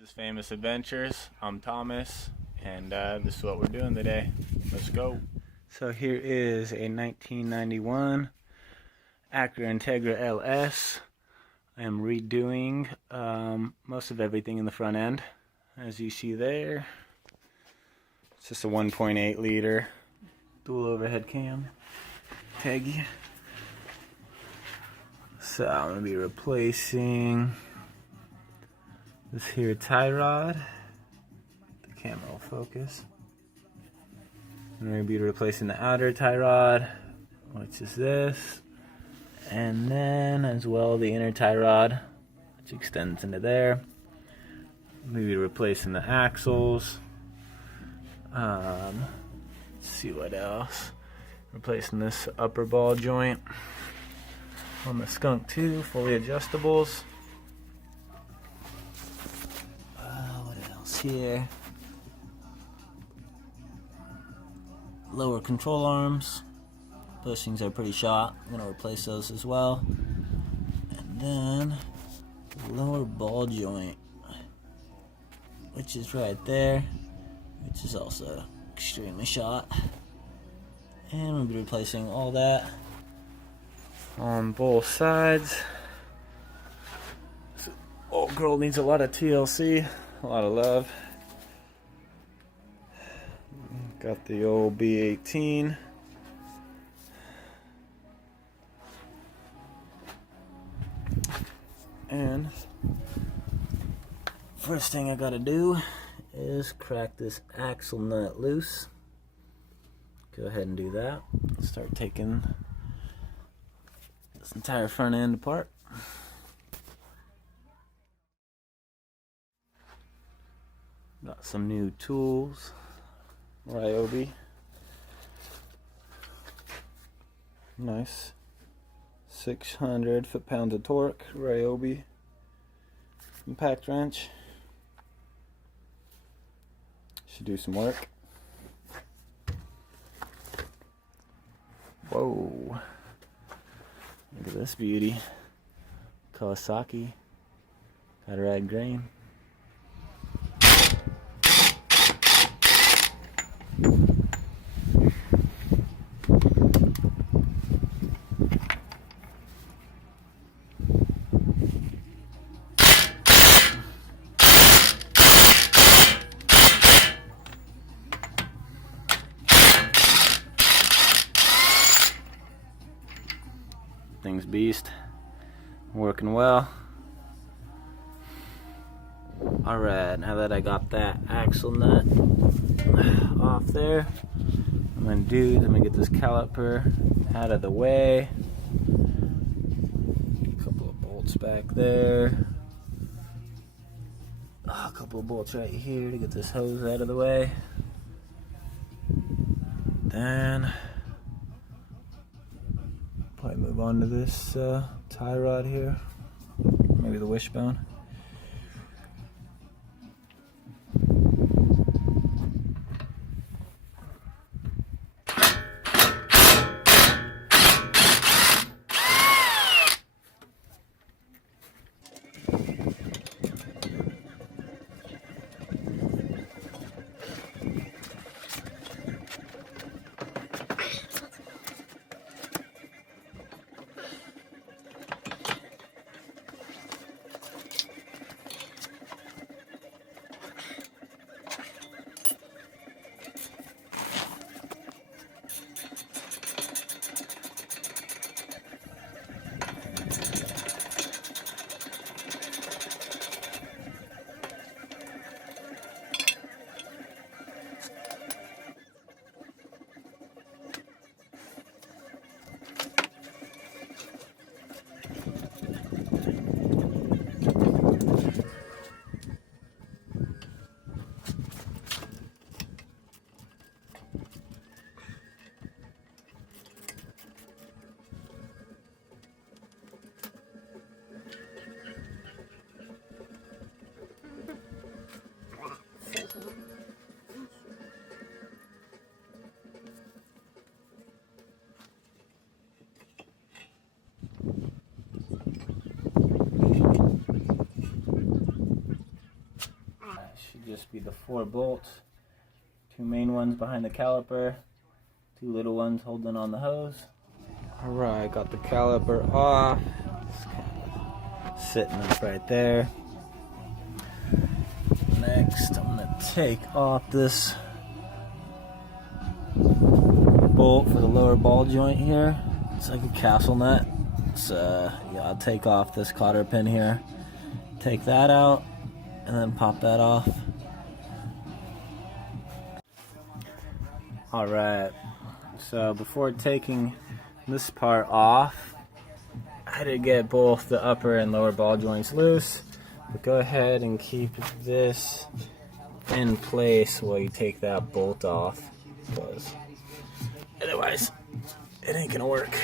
This is Famous Adventures. I'm Thomas, and this is what we're doing today. Let's go. So here is a 1991 AcuraIntegra LS. I am redoing most of everything in the front end, as you see there. It's just a 1.8 liter dual overhead cam, Peggy. So I'm going to be replacing this here tie rod. The camera will focus. I'm going to be replacing the outer tie rod, which is this. And then as well the inner tie rod, which extends into there. I'm going to be replacing the axles. Let's see what else. Replacing this upper ball joint on the Skunk 2, fully adjustables. What else here? Lower control arms. Bushings are pretty shot. I'm going to replace those as well. And then the lower ball joint, which is right there, which is also extremely shot. And we'll be replacing all that on both sides. This old girl needs a lot of TLC, a lot of love. Got the old B18. And first thing I gotta do is crack this axle nut loose. Go ahead and do that. Start taking this entire front end apart. Got some new tools. Ryobi. Nice 600 foot-pounds of torque Ryobi impact wrench. Should do some work. Whoa, look at this beauty. Kawasaki Cataract grain. Thing's beast, working well. Alright, now that I got that axle nut off there, I'm going to get this caliper out of the way. A couple of bolts back there. A couple of bolts right here to get this hose out of the way. Then probably move on to this tie rod here, maybe the wishbone. should just be the 4 bolts. 2 main ones behind the caliper, 2 little ones holding on the hose. Alright, got the caliper off. It's kind of sitting up right there. Next, I'm going to take off this bolt for the lower ball joint here. It's like a castle nut. So yeah, I'll take off this cotter pin here, take that out, and then pop that off. Alright, so before taking this part off, I had to get both the upper and lower ball joints loose. But go ahead and keep this in place while you take that bolt off, because otherwise it ain't gonna work.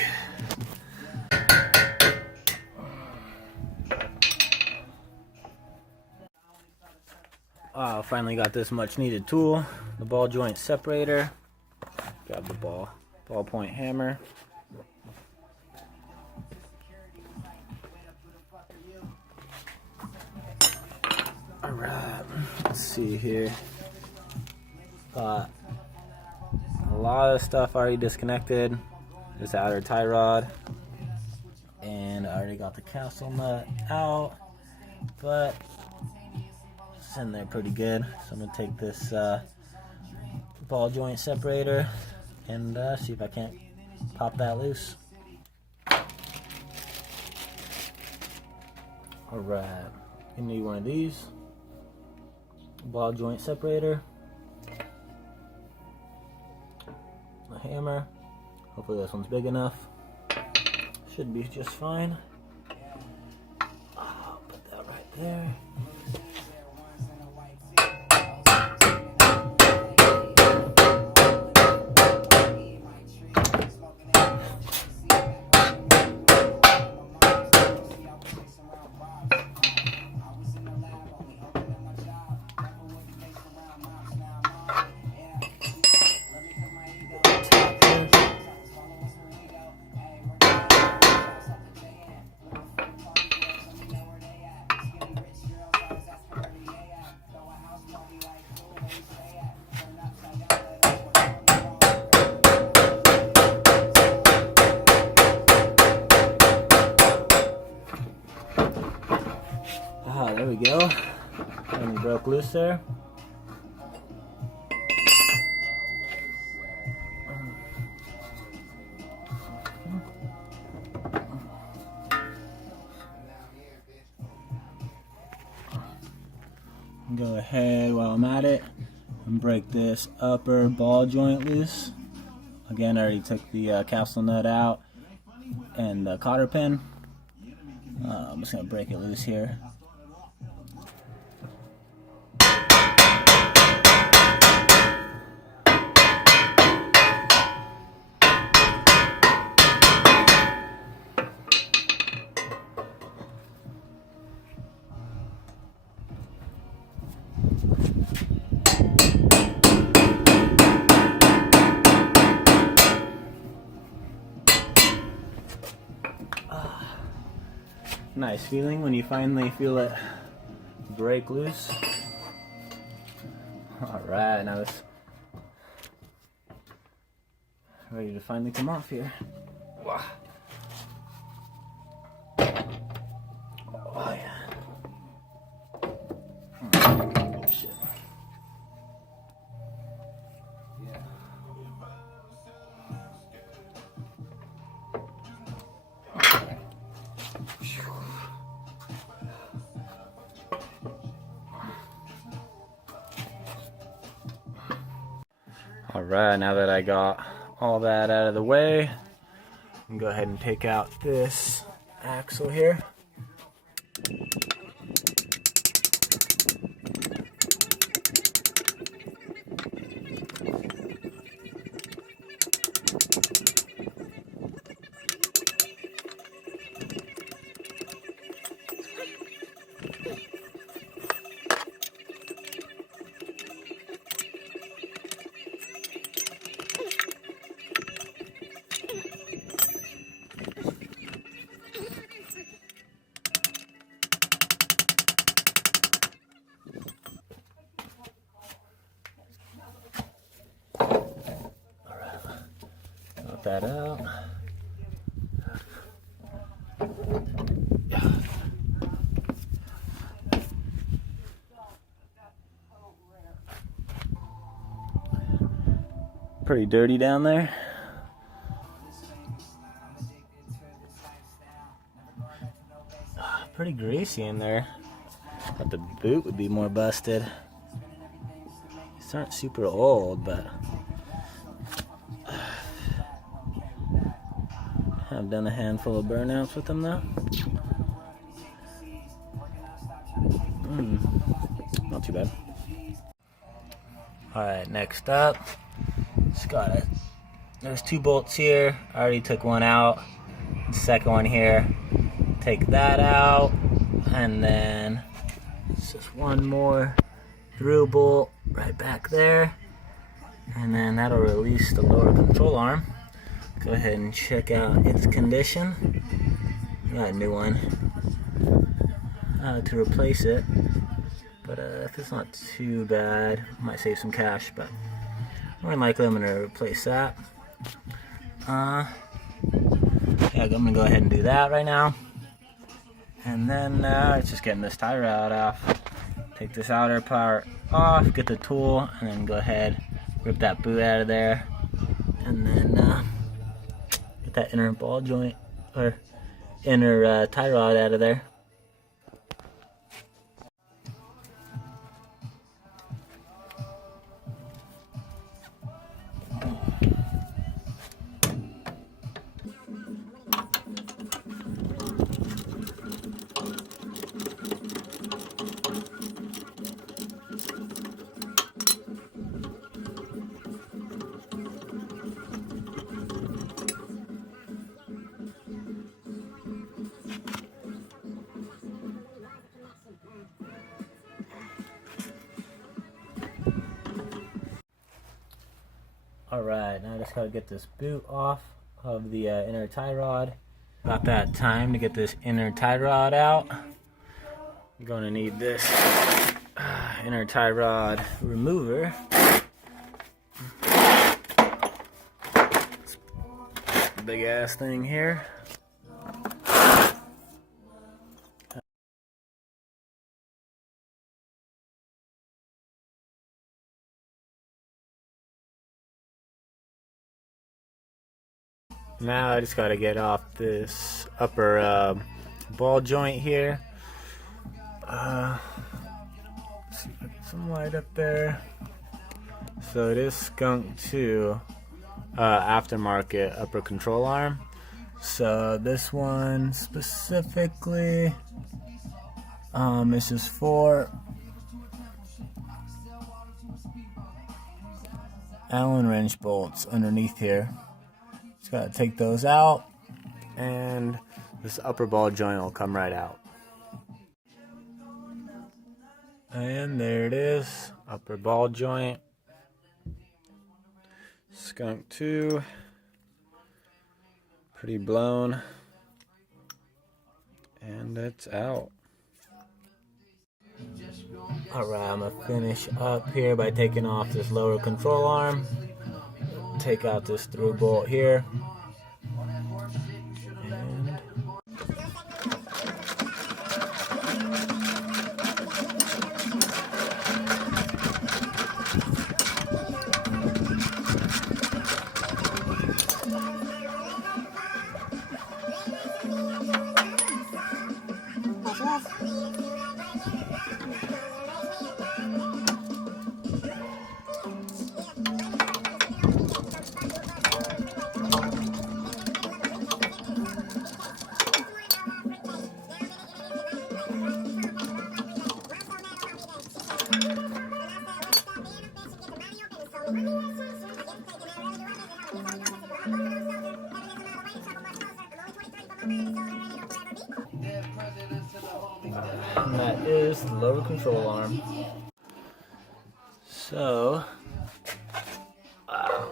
Finally got this much needed tool, the ball joint separator. Grab the ballpoint hammer. Alright, let's see here. Got a lot of stuff already disconnected. This outer tie rod. And I already got the castle nut out, but it's in there pretty good. So I'm going to take this ball joint separator and see if I can't pop that loose. Alright, you need one of these. Ball joint separator. A hammer. Hopefully this one's big enough. Should be just fine. Put that right there. There we go. And broke loose there. Go ahead while I'm at it and break this upper ball joint loose. Again, I already took the capsule nut out and the cotter pin. I'm just going to break it loose here. Nice feeling when you finally feel it break loose. Alright, now it's ready to finally come off here. Wow. Oh yeah. Shit. Alright, now that I got all that out of the way, I can go ahead and take out this axle here. that out. Pretty dirty down there. Pretty greasy in there. Thought the boot would be more busted. These aren't super old, but I've done a handful of burnouts with them though. Not too bad. Alright, next up, just got it. There's 2 bolts here. I already took one out. Second one here. Take that out. And then it's just one more through bolt right back there. And then that'll release the lower control arm. Go ahead and check out its condition. Got a new one to replace it. But if it's not too bad, I might save some cash, but more than likely I'm going to replace that. Yeah, I'm going to go ahead and do that right now. And then it's just getting this tie rod off. Take this outer part off, get the tool, and then go ahead, rip that boot out of there. And then get that inner ball joint, or inner tie rod out of there. Alright, now I just gotta get this boot off of the inner tie rod. About that time to get this inner tie rod out. I'm gonna need this inner tie rod remover. Big ass thing here. Now I just got to get off this upper ball joint here. See if I get some light up there. So it is Skunk 2 aftermarket upper control arm. So this one specifically is just 4 Allen wrench bolts underneath here. Just gotta take those out, and this upper ball joint will come right out. And there it is, upper ball joint. Skunk 2, pretty blown, and it's out. Alright, I'm gonna finish up here by taking off this lower control arm. Take out this through bolt here. And that is the lower control arm. So,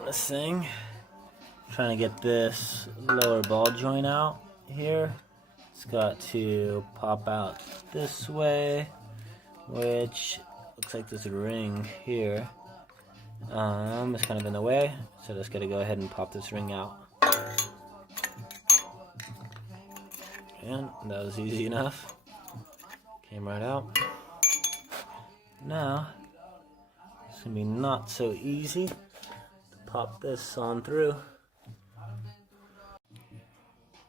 this thing, trying to get this lower ball joint out here. It's got to pop out this way, which looks like there's a ring here. It's kind of in the way, so just gotta go ahead and pop this ring out. And that was easy enough. Came right out. Now, it's gonna be not so easy to pop this on through.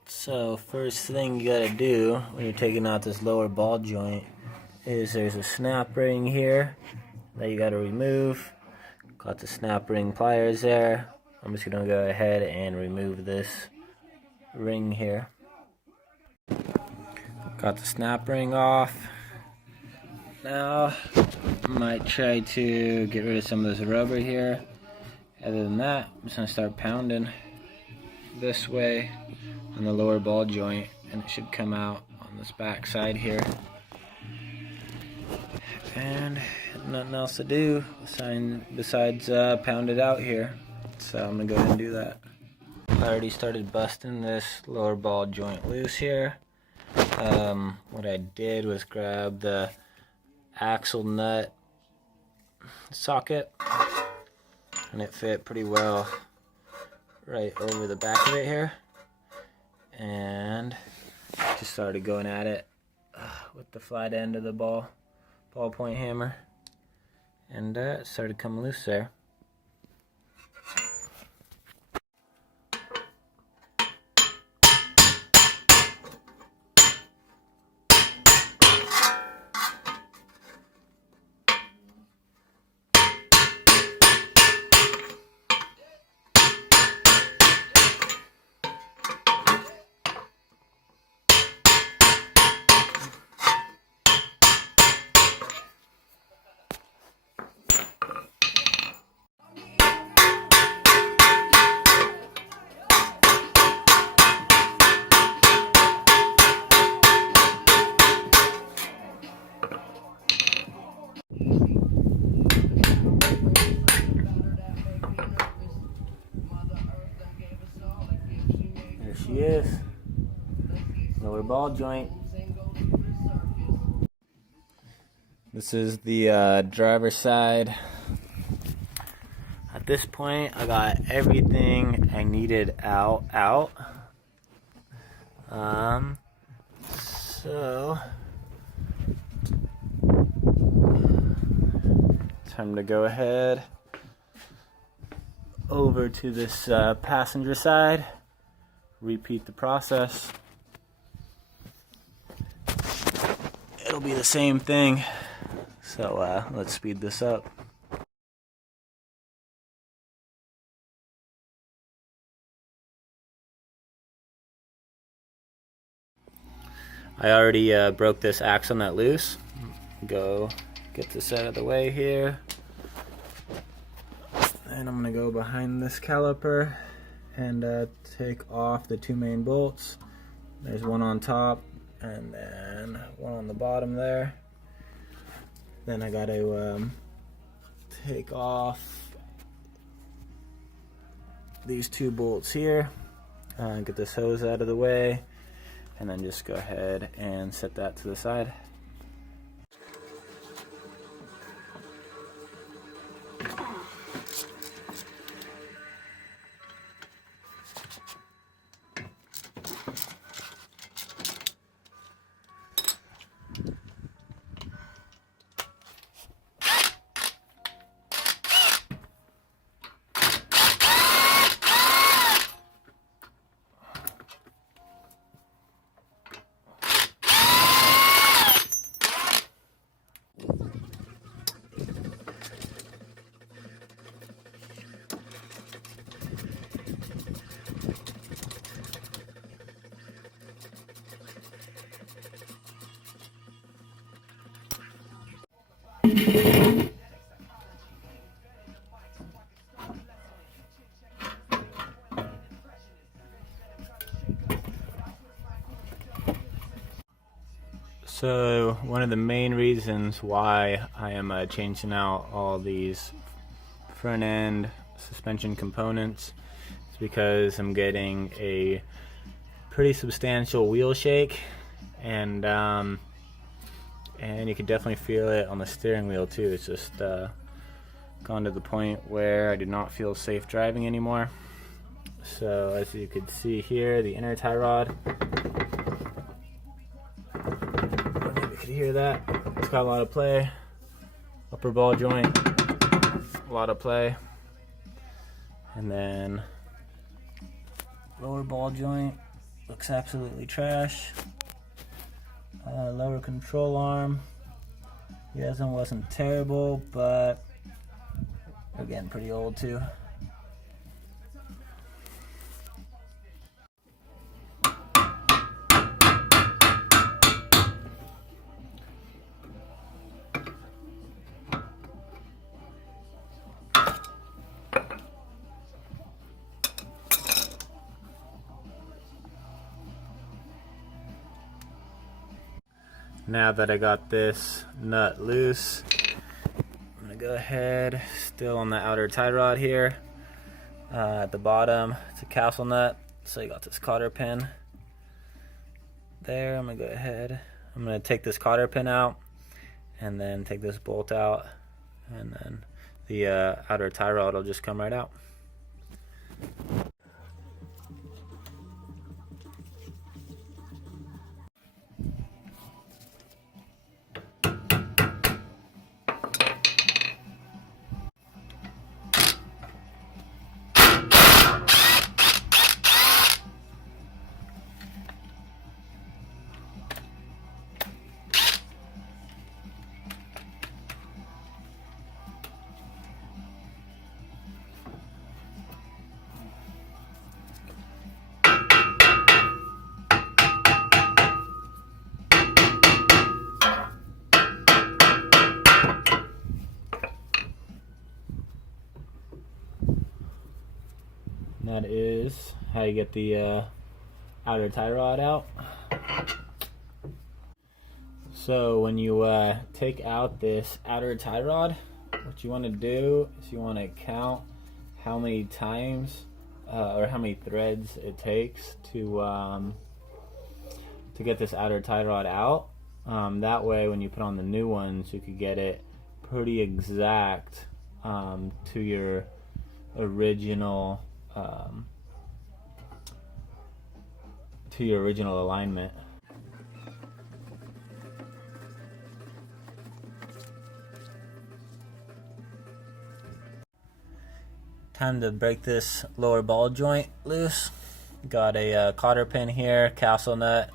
So first thing you gotta do when you're taking out this lower ball joint is there's a snap ring here that you gotta remove. Got the snap ring pliers there. I'm just gonna go ahead and remove this ring here. Got the snap ring off. Now, I might try to get rid of some of this rubber here. Other than that, I'm just gonna start pounding this way on the lower ball joint, and it should come out on this back side here. And nothing else to do besides pound it out here. So I'm gonna go ahead and do that. I already started busting this lower ball joint loose here. What I did was grab the axle nut socket, and it fit pretty well right over the back of it here, and just started going at it with the flat end of the ballpoint hammer, and it started coming loose there. There she is, lower ball joint. This is the driver's side. At this point, I got everything I needed out. So time to go ahead over to this passenger side, repeat the process. It'll be the same thing, so let's speed this up. I already broke this axle nut loose. Go get this out of the way here. And I'm gonna go behind this caliper and take off the two main bolts. There's one on top and then one on the bottom there. Then I gotta take off these two bolts here, get this hose out of the way, and then just go ahead and set that to the side. So one of the main reasons why I am changing out all these front end suspension components is because I'm getting a pretty substantial wheel shake, and you can definitely feel it on the steering wheel too. It's just gone to the point where I do not feel safe driving anymore. So as you can see here, the inner tie rod hear that? It's got a lot of play. Upper ball joint, a lot of play. And then lower ball joint looks absolutely trash. Lower control arm, yes, and wasn't terrible, but they're getting pretty old too. Now that I got this nut loose, I'm gonna go ahead, still on the outer tie rod here. At the bottom, it's a castle nut, so you got this cotter pin there. I'm gonna go ahead, I'm gonna take this cotter pin out, and then take this bolt out, and then the outer tie rod will just come right out. And that is how you get the outer tie rod out. So when you take out this outer tie rod, what you want to do is you want to count how many times or how many threads it takes to get this outer tie rod out. That way when you put on the new ones, you could get it pretty exact to your original alignment. Time to break this lower ball joint loose. Got a cotter pin here, castle nut.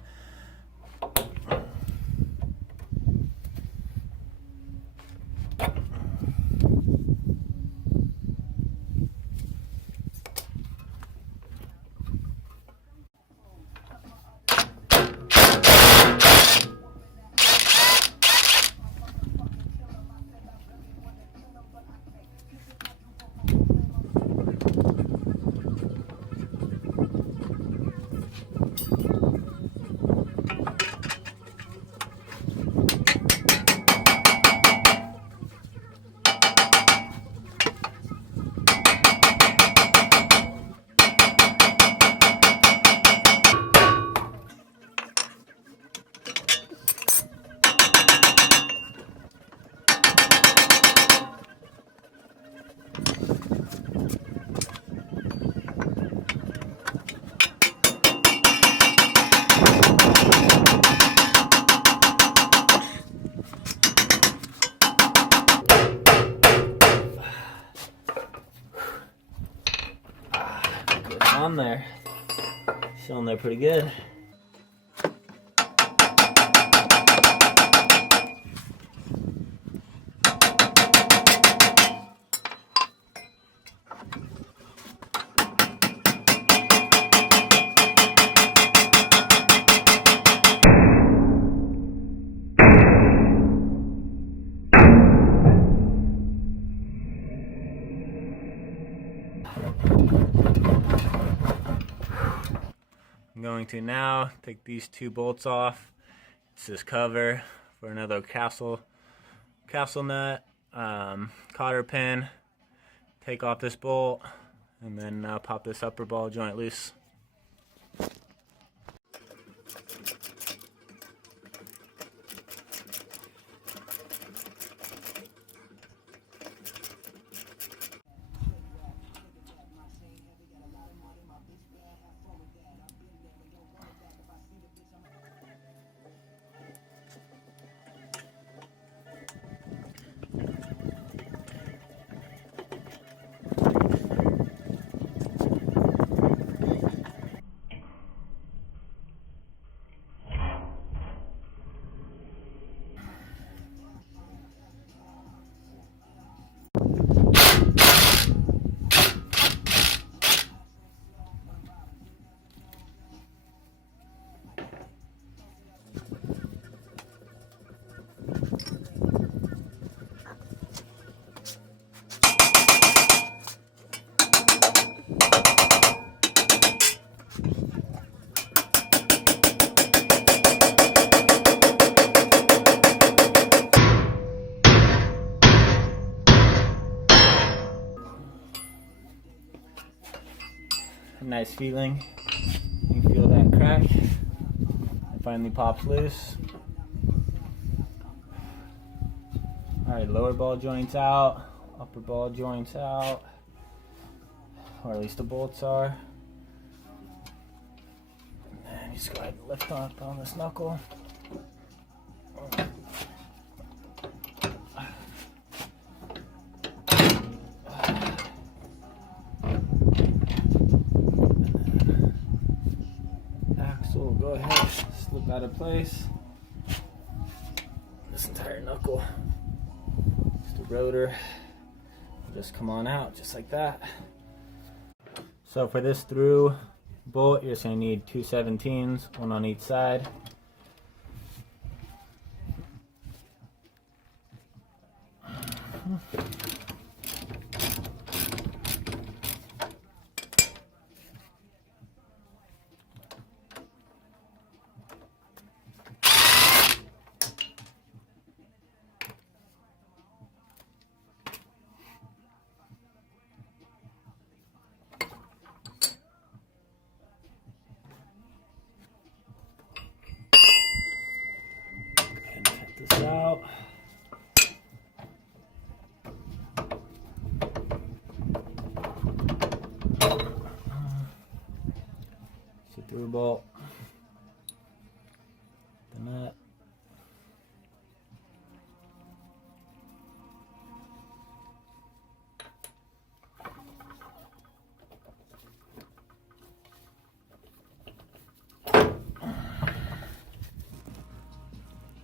On there, still on there pretty good. I'm going to now take these two bolts off. It's this cover for another castle nut, cotter pin. Take off this bolt, and then pop this upper ball joint loose. a nice feeling. You can feel that crack. It finally pops loose. Alright, lower ball joint's out, upper ball joint's out, or at least the bolts are. And then you just go ahead and lift up on this knuckle. Axle will go ahead, slip out of place. This entire knuckle. Rotor will just come on out just like that. So for this through bolt, you're just going to need 2 17s, one on each side. This out. See through bolt. The nut.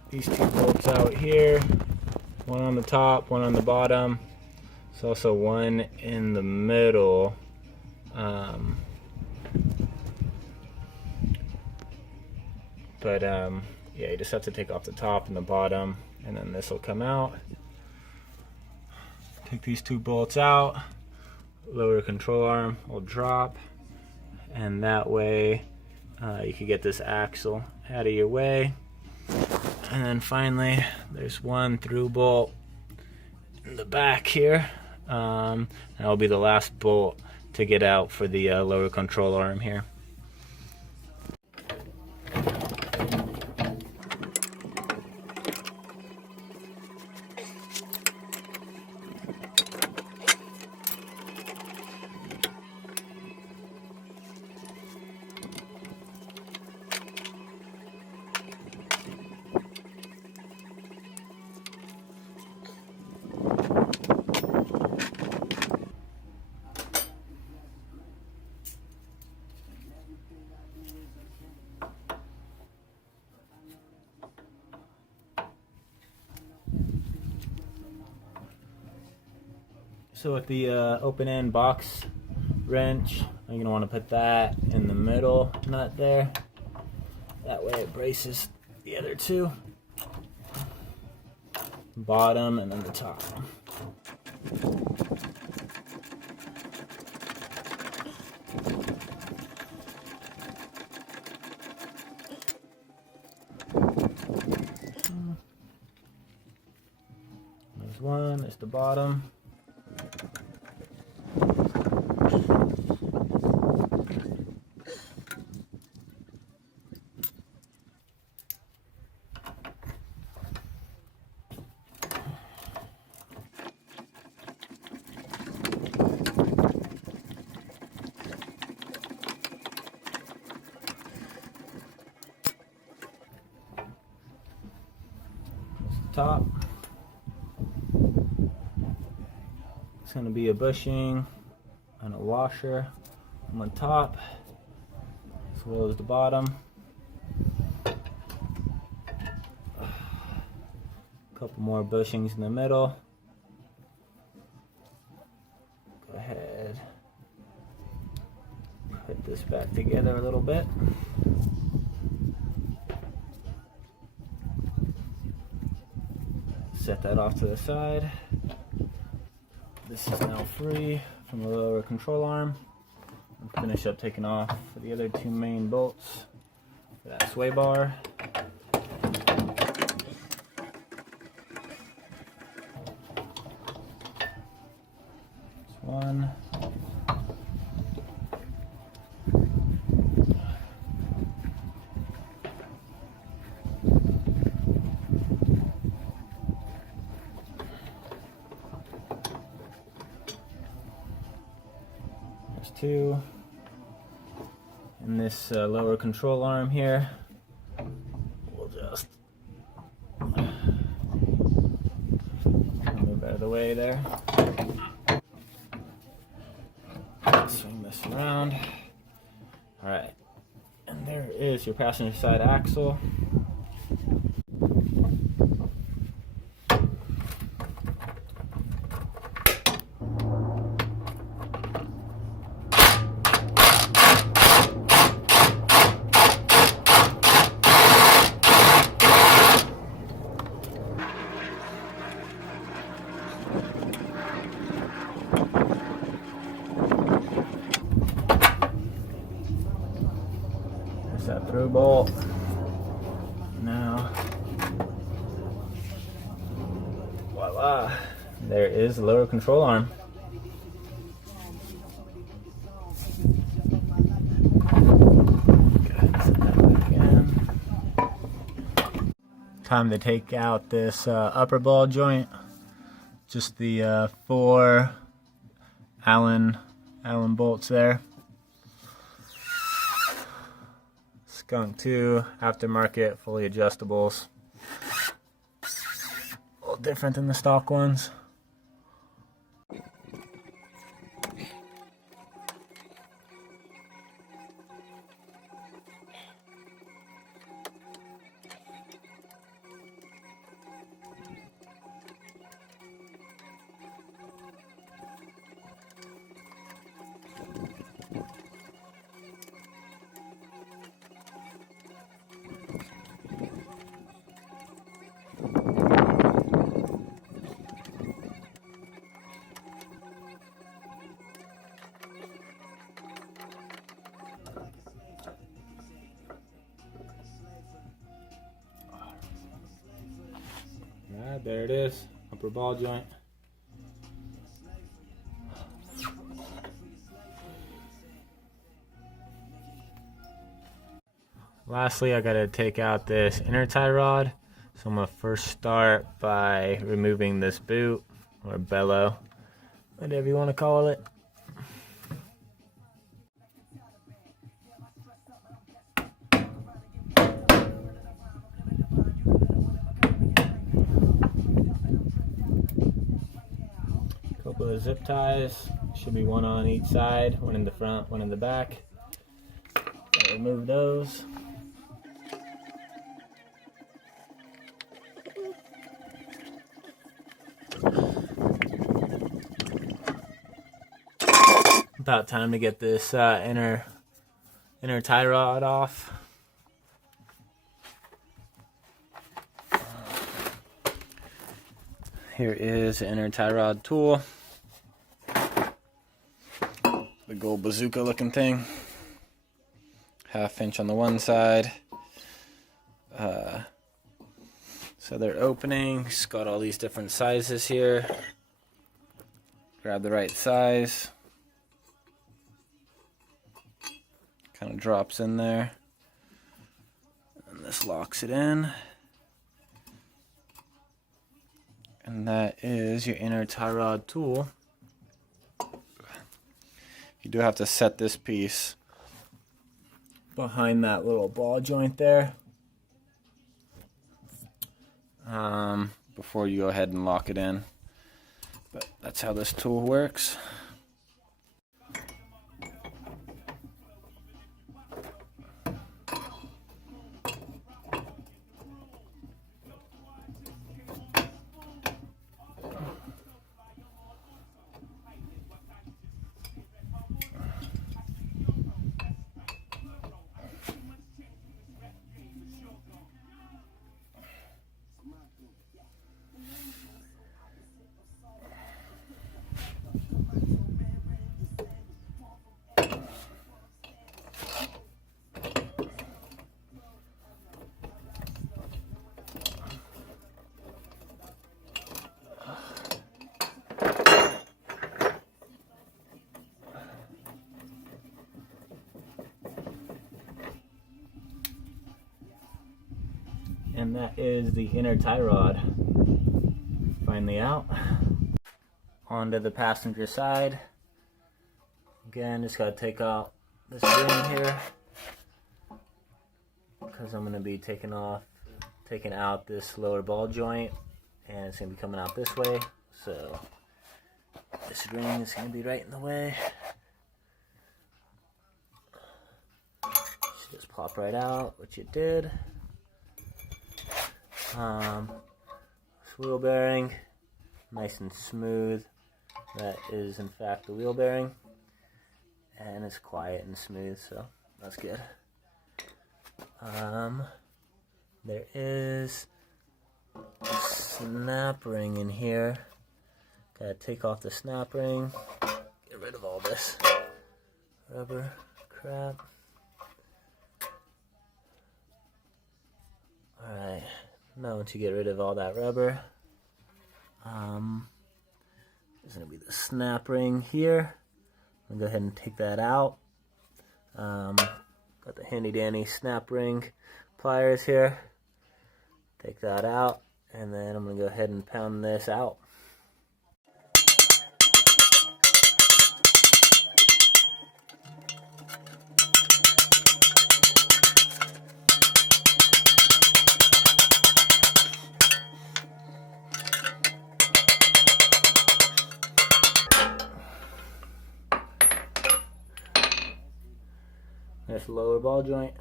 These 2 bolts out here, one on the top, one on the bottom. There's also one in the middle. Yeah, you just have to take off the top and the bottom, and then this will come out. Take these 2 bolts out, lower control arm will drop, and that way you can get this axle out of your way. And then finally, there's one through bolt in the back here. That will be the last bolt to get out for the lower control arm here. So with the open end box wrench, I'm going to want to put that in the middle nut there. That way it braces the other 2. Bottom and then the top. There's one, there's the bottom. Top. It's going to be a bushing and a washer on the top as well as the bottom. A couple more bushings in the middle. Go ahead, put this back together a little bit. Set that off to the side. This is now free from the lower control arm. I'll finish up taking off the other 2 main bolts for that sway bar. One. 2. And this lower control arm here, we'll just move out of the way there. Swing this around. Alright, and there is your passenger side axle. That through bolt. Now, voila, there is the lower control arm. Time to take out this upper ball joint. Just the 4 Allen bolts there. Skunk 2 aftermarket fully adjustables. A little different than the stock ones. Alright, there it is, upper ball joint. Lastly, I gotta take out this inner tie rod. So I'm gonna first start by removing this boot, or bellow, whatever you wanna call it. Couple of zip ties, should be one on each side, one in the front, one in the back. Gotta remove those. About time to get this inner tie rod off. Here is the inner tie rod tool. The gold bazooka looking thing. 1/2 inch on the one side. So they're opening. It's got all these different sizes here. Grab the right size. Kind of drops in there. And this locks it in. And that is your inner tie rod tool. You do have to set this piece behind that little ball joint there before you go ahead and lock it in. But that's how this tool works. And that is the inner tie rod finally out. Onto the passenger side. Again, just gotta take out this ring here because I'm gonna be taking out this lower ball joint, and it's gonna be coming out this way. So this ring is gonna be right in the way. Should just pop right out, which it did. This wheel bearing, nice and smooth. That is in fact the wheel bearing, and it's quiet and smooth, so that's good. There is a snap ring in here. Gotta take off the snap ring, get rid of all this rubber crap. Alright, now once you get rid of all that rubber, there's going to be the snap ring here. I'm going to go ahead and take that out. Got the handy dandy snap ring pliers here. Take that out, and then I'm going to go ahead and pound this out. There's the lower ball joint.